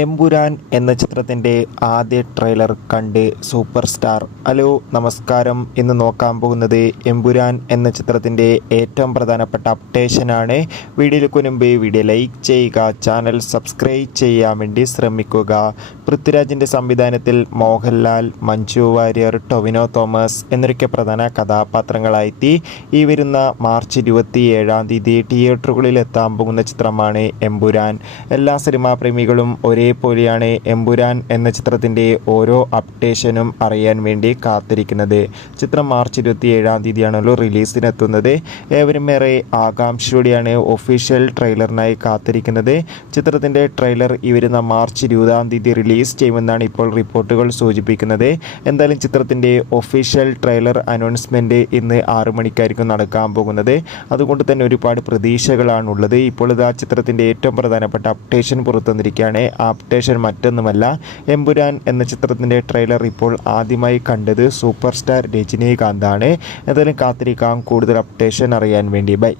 എമ്പുരാൻ എന്ന ചിത്രത്തിൻ്റെ ആദ്യ ട്രെയിലർ കണ്ട് സൂപ്പർ സ്റ്റാർ. ഹലോ നമസ്കാരം. ഇന്ന് നോക്കാൻ പോകുന്നത് എമ്പുരാൻ എന്ന ചിത്രത്തിൻ്റെ ഏറ്റവും പ്രധാനപ്പെട്ട അപ്ഡേഷനാണ്. വീഡിയോയിലേക്ക് മുൻപ് വീഡിയോ ലൈക്ക് ചെയ്യുക, ചാനൽ സബ്സ്ക്രൈബ് ചെയ്യാൻ വേണ്ടി ശ്രമിക്കുക. പൃഥ്വിരാജിൻ്റെ സംവിധാനത്തിൽ മോഹൻലാൽ, മഞ്ജു വാര്യർ, ടൊവിനോ തോമസ് എന്നൊക്കെ പ്രധാന കഥാപാത്രങ്ങളായെത്തി ഈ വരുന്ന മാർച്ച് 27 തിയേറ്ററുകളിൽ എത്താൻ പോകുന്ന ചിത്രമാണ് എമ്പുരാൻ. എല്ലാ സിനിമാ പ്രേമികളും ഒരേപോലെയാണ് എമ്പുരാൻ എന്ന ചിത്രത്തിൻ്റെ ഓരോ അപ്ഡേഷനും അറിയാൻ വേണ്ടി കാത്തിരിക്കുന്നത്. ചിത്രം മാർച്ച് 27 റിലീസിനെത്തുന്നത്. ഏവരും ഏറെ ആകാംക്ഷയോടെയാണ് ഒഫീഷ്യൽ ട്രെയിലറിനായി കാത്തിരിക്കുന്നത്. ചിത്രത്തിൻ്റെ ട്രെയിലർ ഈ വരുന്ന മാർച്ച് 20 റിലീസ് ചെയ്യുമെന്നാണ് ഇപ്പോൾ റിപ്പോർട്ടുകൾ സൂചിപ്പിക്കുന്നത്. എന്തായാലും ചിത്രത്തിൻ്റെ ഒഫീഷ്യൽ ട്രെയിലർ അനൗൺസ്മെൻറ്റ് ഇന്ന് 6 മണിക്കായിരിക്കും നടക്കാൻ പോകുന്നത്. അതുകൊണ്ട് തന്നെ ഒരുപാട് പ്രതീക്ഷകളാണുള്ളത്. ഇപ്പോൾ ഇതാ ചിത്രത്തിൻ്റെ ഏറ്റവും പ്രധാനപ്പെട്ട അപ്ഡേഷൻ പുറത്തു വന്നിരിക്കുകയാണ്. ആ അപ്ഡേഷൻ മറ്റൊന്നുമല്ല, എമ്പുരാൻ എന്ന ചിത്രത്തിൻ്റെ ട്രെയിലർ ഇപ്പോൾ ആദ്യമായി കണ്ടത് സൂപ്പർ സ്റ്റാർ രജനീകാന്താണ്. എന്തായാലും കാത്തിരിക്കാം കൂടുതൽ അപ്ഡേഷൻ അറിയാൻ വേണ്ടി. ബൈ.